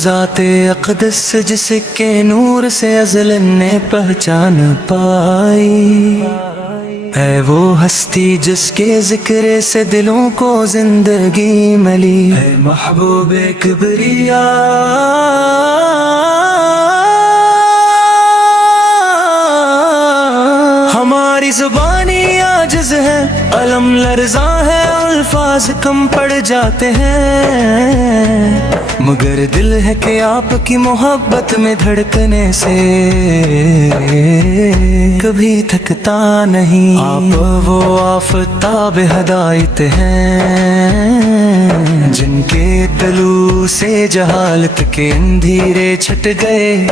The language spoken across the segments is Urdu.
ذات اقدس جس کے نور سے ازل نے پہچان پائی، ہے وہ ہستی جس کے ذکر سے دلوں کو زندگی ملی، ہے محبوب کبریا ہماری زبانی عاجز ہے، علم لرزاں ہے، الفاظ کم پڑ جاتے ہیں، مگر دل ہے کہ آپ کی محبت میں دھڑکنے سے کبھی تھکتا نہیں۔ آپ وہ آفتاب ہدایت ہیں جن کے طلوع سے جہالت کے اندھیرے چھٹ گئے،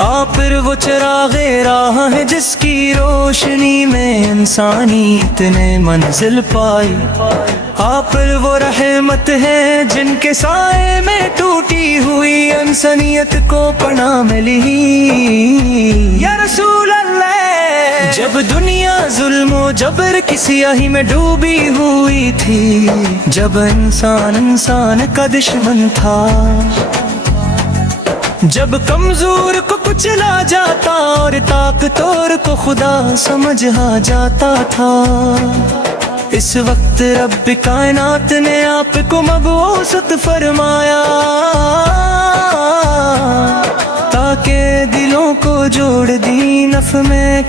آپ پھر وہ چراغ راہ ہے جس کی روشنی میں انسانیت نے منزل پائی، آپ پر وہ رحمت ہے جن کے سائے میں ٹوٹی ہوئی انسانیت کو پناہ ملی۔ یا رسول اللہ، جب دنیا ظلم و جبر کی سیاہی میں ڈوبی ہوئی تھی، جب انسان کا دشمن تھا، جب کمزور کو کچلا جاتا اور طاقتور کو خدا سمجھا جاتا تھا، اس وقت رب کائنات نے آپ کو مبعوث فرمایا تاکہ دلوں کو جوڑ دی، نفس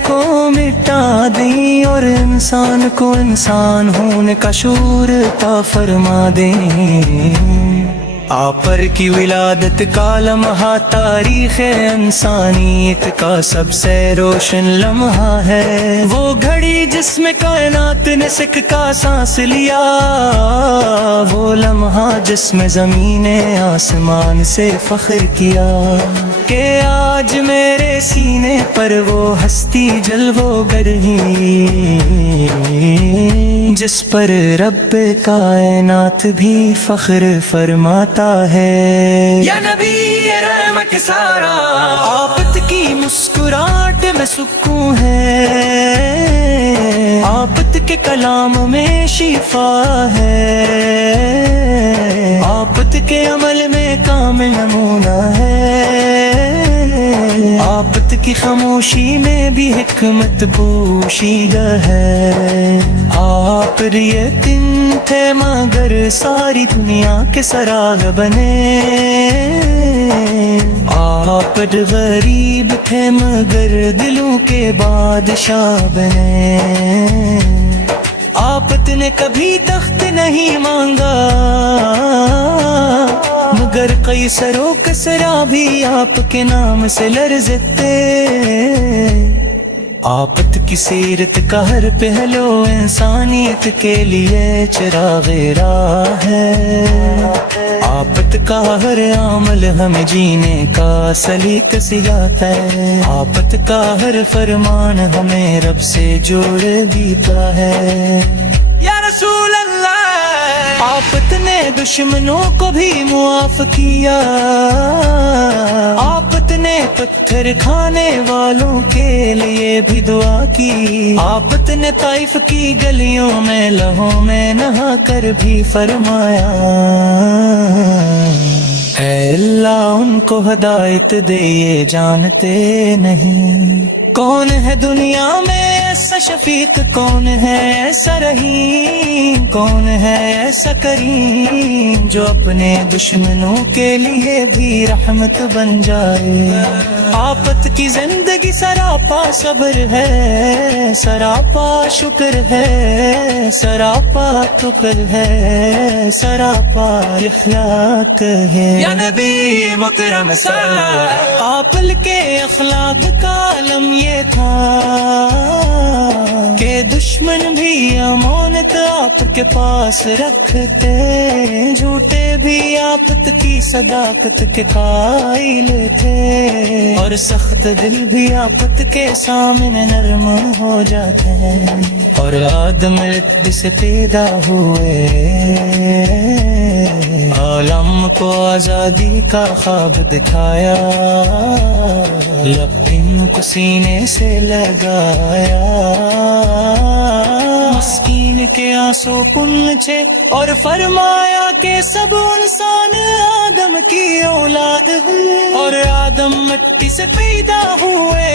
کو مٹا دی اور انسان کو انسان ہونے کا شعور عطا فرما دیں۔ آپ پر کی ولادت کا لمحہ تاریخ انسانیت کا سب سے روشن لمحہ ہے، وہ گھڑی جس میں کائنات نے سکھ کا سانس لیا، وہ لمحہ جس میں زمین آسمان سے فخر کیا کہ آج میرے سینے پر وہ ہستی جلوہ گر ہی جس پر رب کائنات بھی فخر فرماتا ہے۔ یا نبی رحمت سارا، آفت کی مسکراہٹ میں سکون ہے، آفت کے کلام میں شفا ہے، آفت کے عمل میں کامل نمونہ ہے، آفت کی خاموشی میں بھی حکمت پوشیدہ ہے۔ آپ یتیم تھے مگر ساری دنیا کے سراغ بنے، آپ غریب تھے مگر دلوں کے بادشاہ بنے، آپت نے کبھی تخت نہیں مانگا مگر قیصر و کسریٰ بھی آپ کے نام سے لرزتے، آپت کی سیرت کا ہر پہلو انسانیت کے لیے چراغ راہ ہے، آپت کا ہر عمل ہمیں جینے کا سلیقہ سکھاتا ہے، آپت کا ہر فرمان ہمیں رب سے جوڑ دیتا ہے۔ یا رسول اللہ، آپت نے دشمنوں کو بھی معاف کیا، آپت نے پتھر کھانے والوں کے لیے بھی دعا کی، آپت نے طائف کی گلیوں میں لہو میں نہا کر بھی فرمایا، اے اللہ ان کو ہدایت دے یہ جانتے نہیں، کون ہے دنیا میں ایسا شفیق، کون ہے ایسا رحیم، کون ہے ایسا کریم جو اپنے دشمنوں کے لیے بھی رحمت بن جائے۔ آپت کی زندگی سراپا صبر ہے، سراپا شکر ہے، سراپا فکر ہے، سراپا اخلاق ہے۔ یا نبی مکرم آپ کے اخلاق کا عالم یہ تھا کہ دشمن بھی امانت آپ کے پاس رکھتے، جھوٹے بھی آپت کی صداقت کے قائل تھے، اور سخت دل بھی آپت کے سامنے نرم ہو جاتے ہیں، اور آدم رد سے پیدا ہوئے، عالم کو آزادی کا خواب دکھایا، لپن کو سینے سے لگایا، مسکین کے آنسو پوچھے اور فرمایا کہ سب انسان آدم کی اولاد ہے اور آدم مٹی سے پیدا ہوئے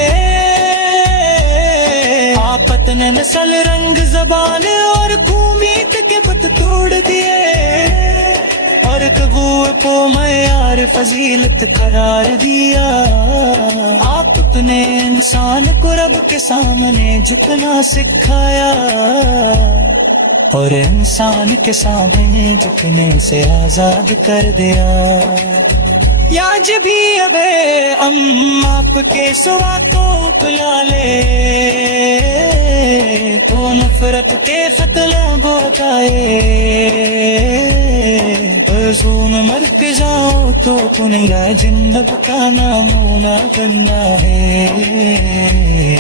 آپت نے نسل رنگ زبان اور قومیت کے بت توڑ دیے اور کبو کو معیار فضیلت قرار دیا آپ نے انسان کو رب کے سامنے جھکنا سکھایا اور انسان کے سامنے جھکنے سے آزاد کر دیا یا جبھی ابے آپ کے سوا کو پلا لے تو نفرت کے فتلہ بوتائے زوم مر کے جاؤ تو کنگا جنب کا نامونہ بننا ہے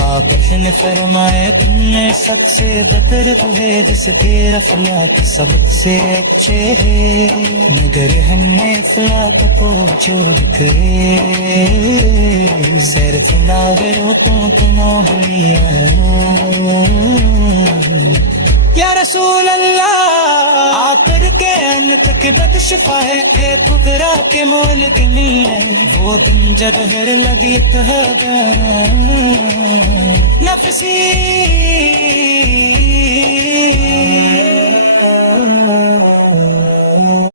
آپ نے فرمایا تم نے سب سے بہتر ہے جس تیرا اخلاق سب سے اچھے ہے مگر ہم نے اخلاق کو چھوڑ کرے صرف ناغروں کو نوح لیا یا رسول اللہ آخر کے ان تک بد شفا ہے اے قدرا کے مولک ملنے وہ دن جب ہر لگی تہگا نفسی